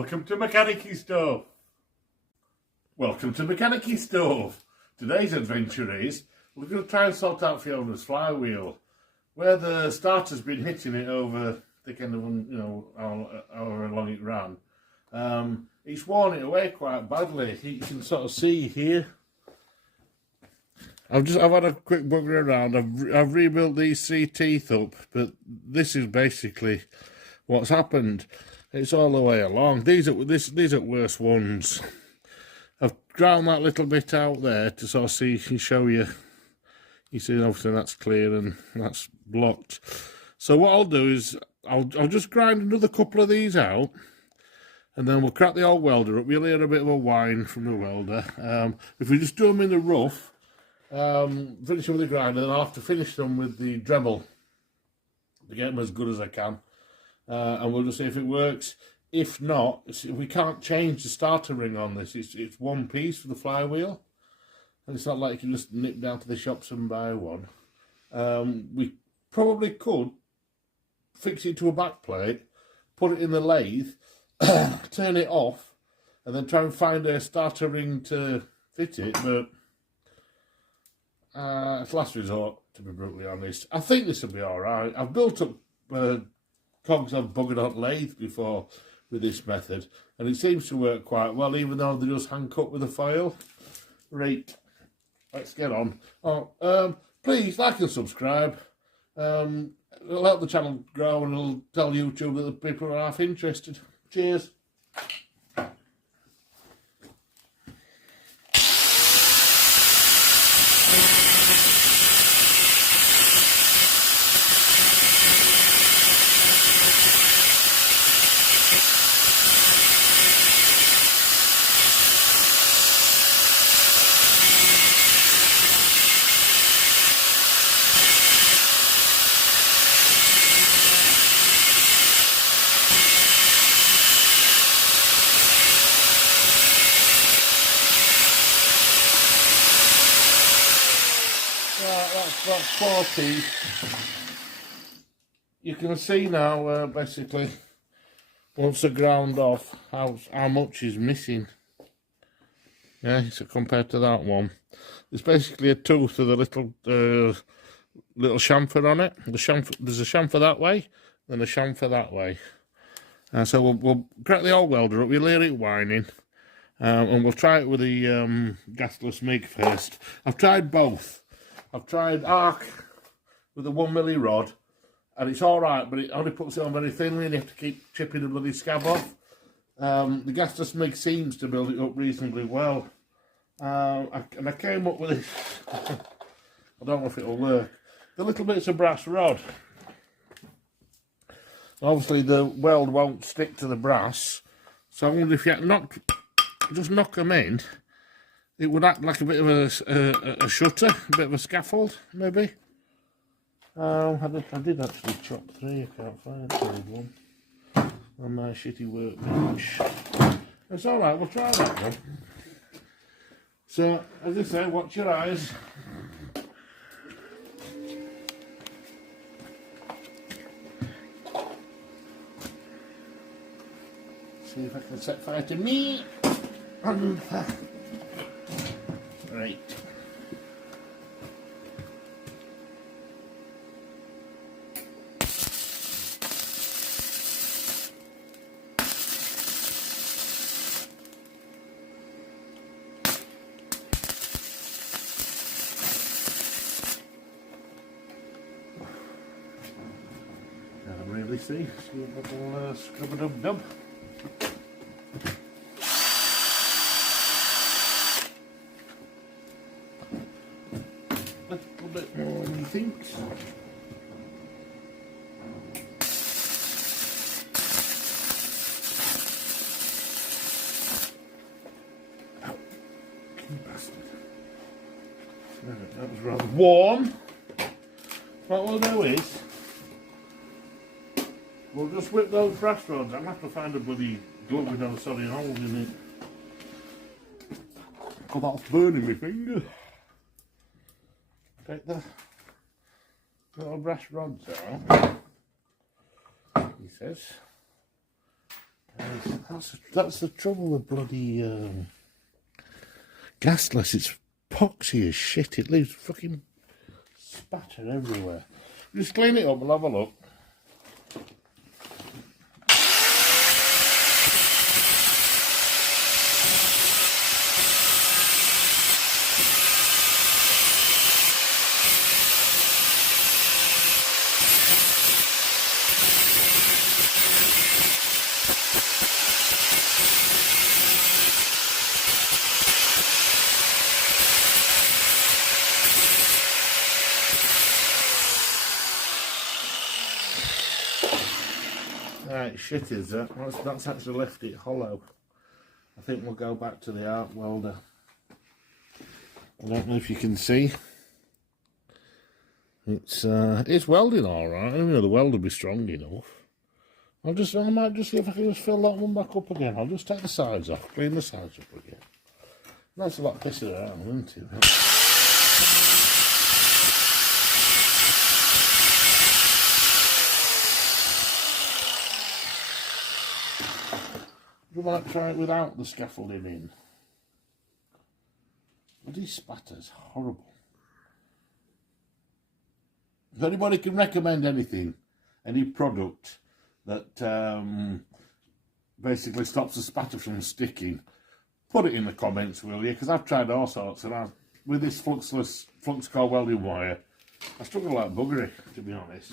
Welcome to Mechanicy Stuff. Welcome to Mechanicy Stuff. Today's adventure is we're going to try and sort out Fiona's flywheel, where the starter's been hitting it over the kind of, however long it ran. It's worn it away quite badly. You can sort of see here. I've had a quick bugger around. I've rebuilt these 3 teeth up, but this is basically what's happened. It's all the way along. These are worse ones. I've ground that little bit out there to sort of see and show you. You see, obviously that's clear and that's blocked. So what I'll do is I'll just grind another couple of these out, and then we'll crack the old welder up. We'll hear a bit of a whine from the welder. If we just do them in the rough, finish them with the grinder, then I'll have to finish them with the Dremel to get them as good as I can. And we'll just see if it works. If not, we can't change the starter ring on this. It's one piece for the flywheel, and it's not like you can just nip down to the shops and buy one. We probably could fix it to a back plate, put it in the lathe, turn it off, and then try and find a starter ring to fit it. But it's last resort, to be brutally honest. I think this will be all right. I've built up cogs I've buggered on lathe before with this method, and it seems to work quite well, even though they just hang cut with a foil. Right, let's get on. Please like and subscribe. It'll help the channel grow, and it'll tell YouTube that the people are half interested. Cheers. That's 4 teeth. You can see now, basically, once they're ground off, how much is missing. Yeah, so compared to that one, there's basically a tooth with a little chamfer on it. There's a chamfer that way, and a chamfer that way. So we'll crack the old welder up. We'll hear it whining, and we'll try it with the gasless MIG first. I've tried both. I've tried arc with a 1mm rod, and it's alright, but it only puts it on very thinly, and you have to keep chipping the bloody scab off. The gasless MIG seems to build it up reasonably well. And I came up with this. I don't know if it'll work. The little bits of brass rod. Obviously the weld won't stick to the brass, so I wonder if you just knock them in. It would act like a bit of a shutter, a bit of a scaffold, maybe. I did actually chop 3. I can't find one on my shitty workbench. It's all right. We'll try that one. So, as I say, watch your eyes. See if I can set fire to me. Right. Can't really see. See a little scrub-a-dub-dub. A bit more than he thinks. Ow. Bastard. That was rather warm. What we'll do is we'll just whip those brass rods. I'm going to have to find a bloody glove with no solid holes in it. God, that's burning my finger. Take the little brass rods out, he says. That's the trouble with bloody gasless. It's poxy as shit. It leaves fucking spatter everywhere. Just clean it up. We'll have a look. Right, shit is that. That's actually left it hollow. I think we'll go back to the arc welder. I don't know if you can see. It's welding all right. I don't know the weld will be strong enough. I might just see if I can just fill that one back up again. I'll just take the sides off, clean the sides up again. That's a lot pissing around, isn't it? We might try it without the scaffolding in. Bloody spatter's horrible. If anybody can recommend anything, any product that basically stops the spatter from sticking, put it in the comments, will you? Because I've tried all sorts, and with this flux core welding wire, I struggle like buggery, to be honest.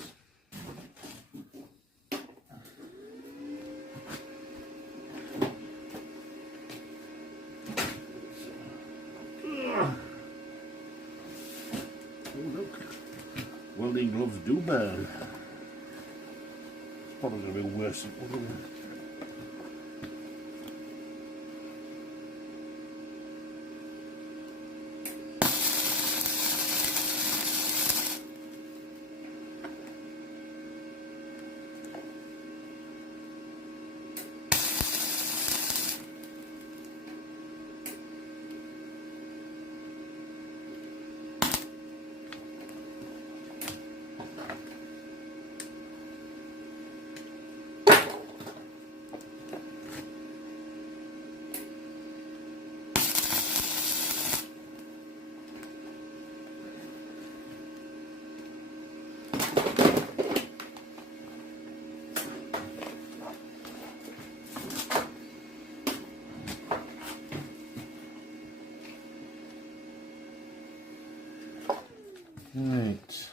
Welding gloves do burn. It's probably going to be worse than other ones. Right.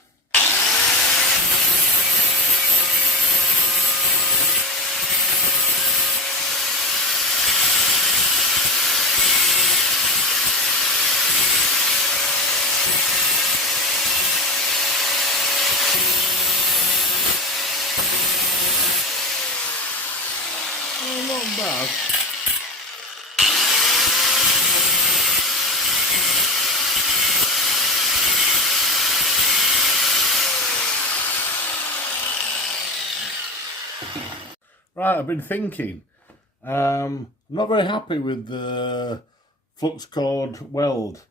Oh, not bad. Right, I've been thinking. I'm not very happy with the flux cord weld.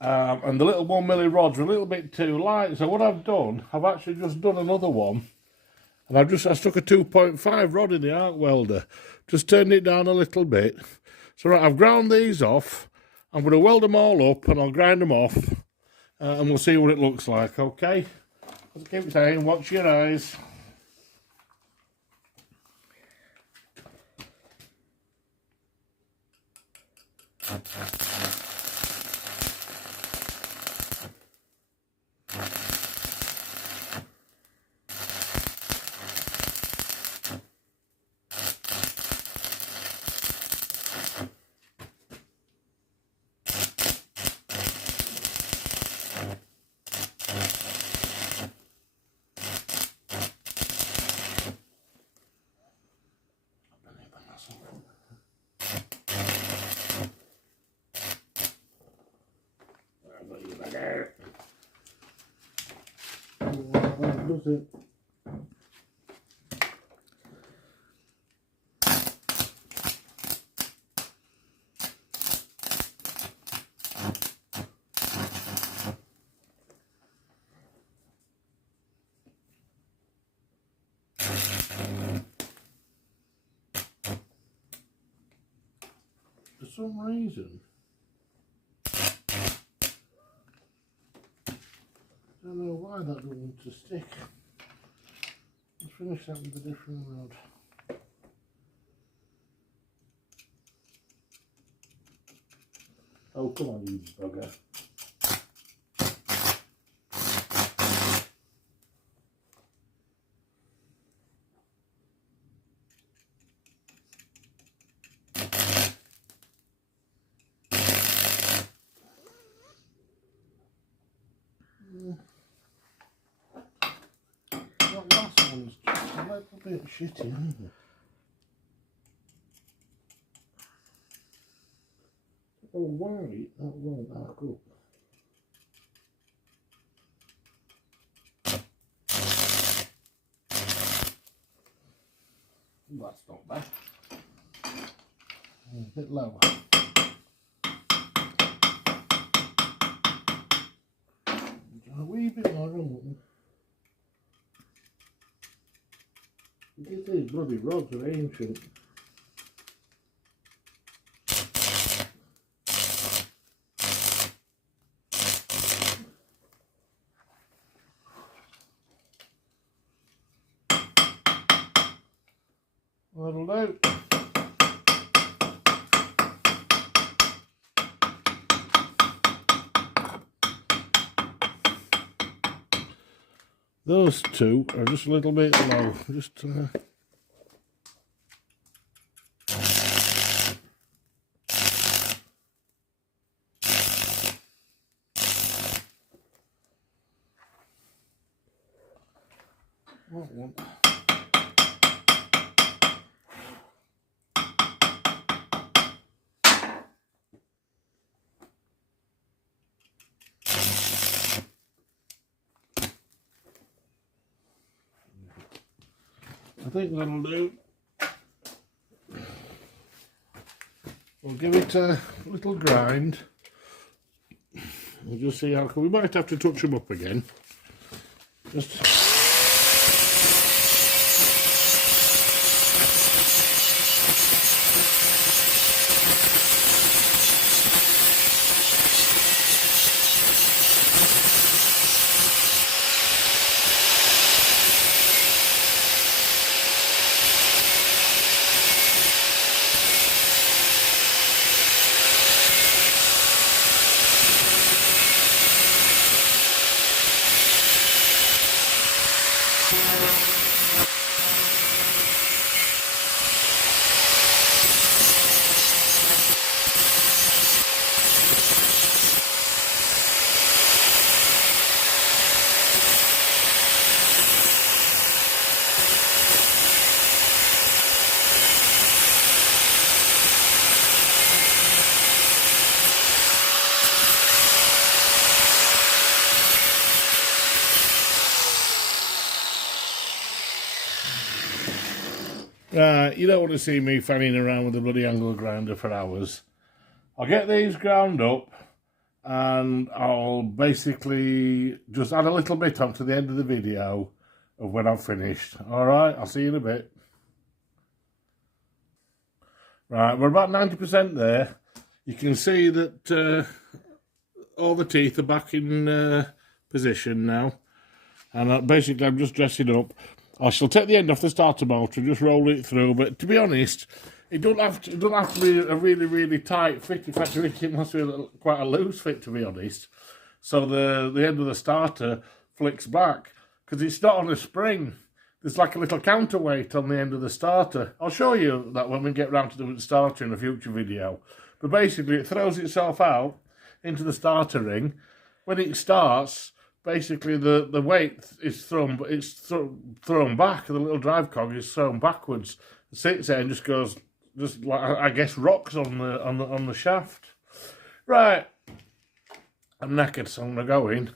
And the little 1mm rods are a little bit too light. So what I've done, I've actually just done another one. And I stuck a 2.5 rod in the arc welder. Just turned it down a little bit. So right, I've ground these off. I'm going to weld them all up and I'll grind them off. And we'll see what it looks like, okay? As I keep saying, watch your eyes. Does it? some reason, I don't know why that doesn't want to stick. Let's finish that with a different rod. Oh, come on, you bugger. That last one's just a little bit shitty, isn't it? Oh, why? That won't arc up. That's not bad. A bit lower. A wee bit more on. These bloody rods are ancient. That'll do. Those two are just a little bit low. Just that one. I think that'll do. We'll give it a little grind. We'll just see how. We might have to touch them up again. Just. You don't want to see me fanning around with a bloody angle grinder for hours. I'll get these ground up and I'll basically just add a little bit on to the end of the video of when I've finished. Alright, I'll see you in a bit. Right, we're about 90% there. You can see that all the teeth are back in position now. And basically I'm just dressing up. I shall take the end off the starter motor and just roll it through, but to be honest, it don't have to be a really, really tight fit. In fact, I think it must be quite a loose fit, to be honest. So the end of the starter flicks back, because it's not on a spring. There's like a little counterweight on the end of the starter. I'll show you that when we get round to doing the starter in a future video. But basically, it throws itself out into the starter ring. When it starts, basically the weight is thrown back. The little drive cog is thrown backwards. It sits there and just goes, just like, I guess, rocks on the shaft. Right, I'm knackered, so I'm gonna go in.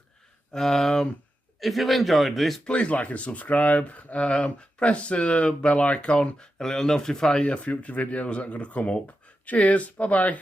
If you've enjoyed this, please like and subscribe. Press the bell icon and it'll notify you future videos that are going to come up. Cheers, bye bye.